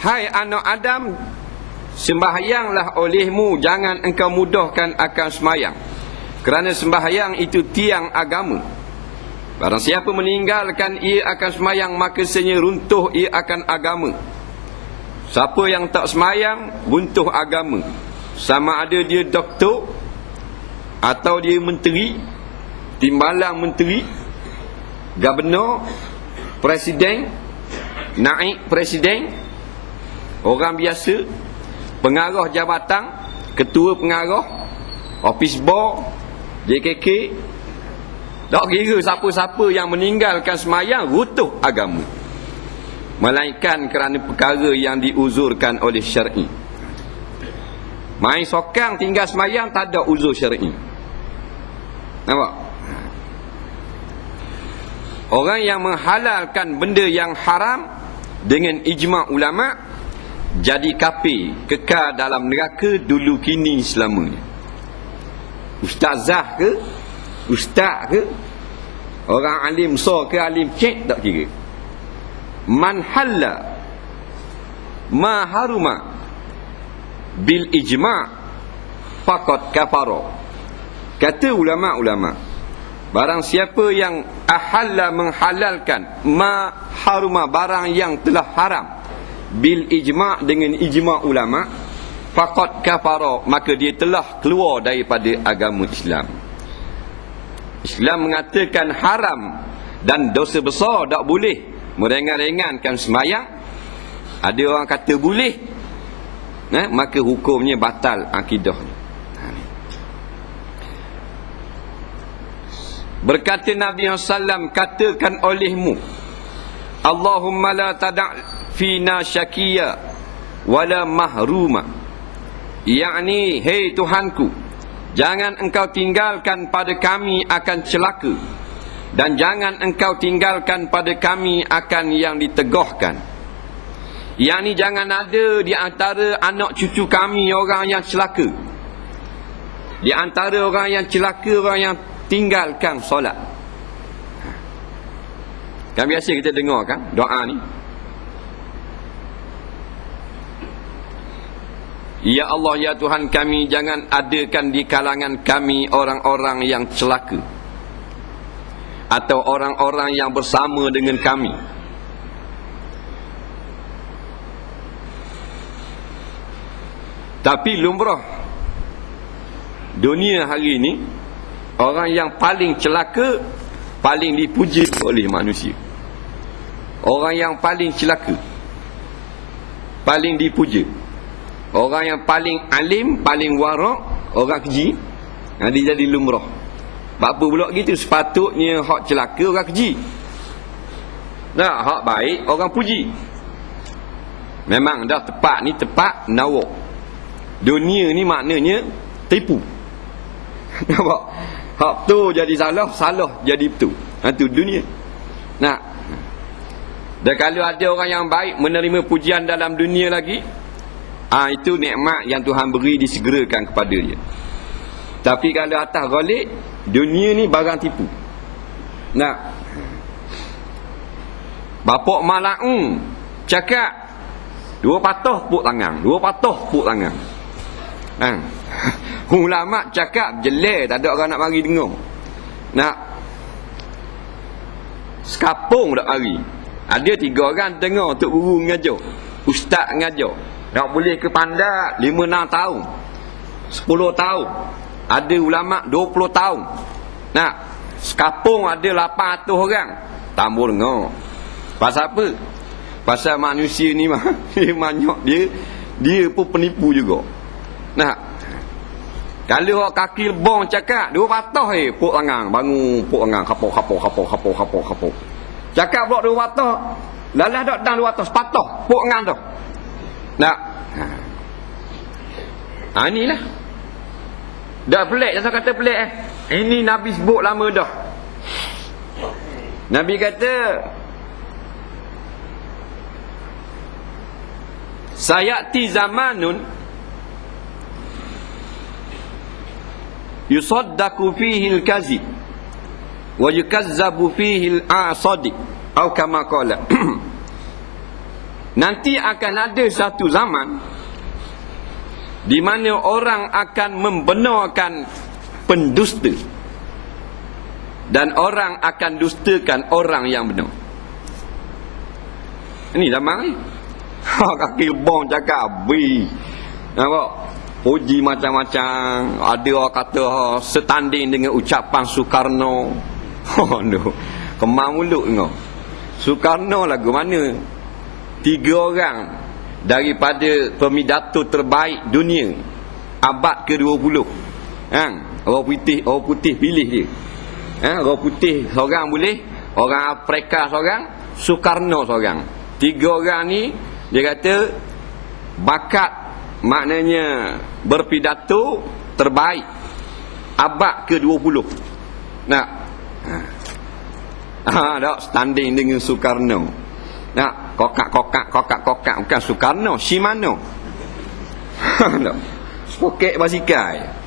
Hai anak Adam, sembahyanglah olehmu, jangan engkau mudahkan akan semayang. Kerana sembahyang itu tiang agama. Barang siapa meninggalkan ia akan semayang, maka senyap runtuh ia akan agama. Siapa yang tak semayang, runtuh agama. Sama ada dia doktor, atau dia menteri, timbalan menteri, gubernur, presiden, naik presiden, orang biasa, pengarah jabatan, ketua pengarah, office board, JKK, tak kira siapa-siapa yang meninggalkan semayang, rutuh agama. Melainkan kerana perkara yang diuzurkan oleh syar'i. Main sokang tinggal semayang, tak ada uzur syar'i. Nampak? Orang yang menghalalkan benda yang haram dengan ijma' ulama' jadi kafir, kekal dalam neraka dulu kini selamanya. Ustazah ke? Ustaz ke? Orang alim so ke alim cek tak kira. Man halla ma haruma bil ijma' faqad kafara. Kata ulama-ulama, Barang siapa yang ahalla menghalalkan ma haruma barang yang telah haram bil ijma' dengan ijma' ulama faqad kafara maka dia telah keluar daripada agama Islam. Islam mengatakan haram dan dosa besar tak boleh meringan-ringankan semayang. Ada orang kata boleh. Nah, maka hukumnya batal akidah. Berkata Nabi SAW, katakan olehmu, Allahumma la tada' fina syakiya wala mahruma. Yakni, hei Tuhanku, jangan engkau tinggalkan pada kami akan celaka. Dan jangan engkau tinggalkan pada kami akan yang ditegohkan. Yakni jangan ada di antara anak cucu kami orang yang celaka. Di antara orang yang celaka, orang yang tinggalkan solat. Kan biasa kita dengar kan doa ni. Ya Allah ya Tuhan kami jangan adakan di kalangan kami orang-orang yang celaka. Atau orang-orang yang bersama dengan kami. Tapi lumrah dunia hari ini Orang yang paling celaka Paling dipuji oleh manusia Orang yang paling celaka Paling dipuja Orang yang paling alim Paling warak Orang keji Nanti jadi lumrah. Apa pula gitu? Sepatutnya hak celaka orang keji. Nah, hak baik orang puji. Memang dah tepat ni tepat nawak. Dunia ni maknanya Tipu. Nampak? Hak tu jadi salah, salah jadi betul. Ha tu dunia. Nah. Dan kalau ada orang yang baik menerima pujian dalam dunia lagi, ha, itu nikmat yang Tuhan beri disegerakan kepada dia. Tapi kalau atas galik, dunia ni barang tipu. Nah. Bapak Malaung cakap dua patah puk tangan, dua patah puk tangan. Ha. Ulama cakap jelek tak ada orang nak mari dengar. Nak sekapung tak mari. Ada tiga orang dengar Tok Guru ngajar. Ustaz ngajar. Tak boleh ke pandai lima enam tahun. sepuluh tahun. Ada ulama dua puluh tahun. Nak sekapung ada lapan ratus orang. Tambah dengar. Pasal apa? Pasal manusia ni mah dia banyak dia dia pun penipu juga. Nah, kalau orang kaki lebong cakap, dua patah eh, puk tangan, bangun puk tangan, kapok, kapok, kapok, kapok, kapok, kapok. Cakap pula dua patah, lalah dok dan dua patah, sepatah, puk tangan tu. Nak. Ha, inilah. Dah pelik, jangan kata pelik eh. Ini Nabi sebut lama dah. Nabi kata, Sayati zamanun yusaddaku fihi al-kazib wa yukazzabu fihi al-asadi atau kama qala nanti akan ada satu zaman di mana orang akan membenarkan pendusta dan orang akan dustakan orang yang benar. Ini zaman ni. Ha kaki bong cakap abi. Nampak? Puji macam-macam. Ada orang kata ha, setanding dengan ucapan Soekarno. Oh no. Kemang mulut kau. Soekarno lagu mana? Tiga orang daripada pemidato terbaik dunia abad ke-20. Ha? Orang putih, orang putih pilih dia. Ha? Orang putih seorang boleh, orang Afrika seorang, Soekarno seorang. Tiga orang ni dia kata bakat maknanya berpidato terbaik abad ke-20. Nah. Ha. Ha, dak standing dengan Soekarno. Nak kokak-kokak kokak-kokak bukan Soekarno, Shimano. Spokek basikal.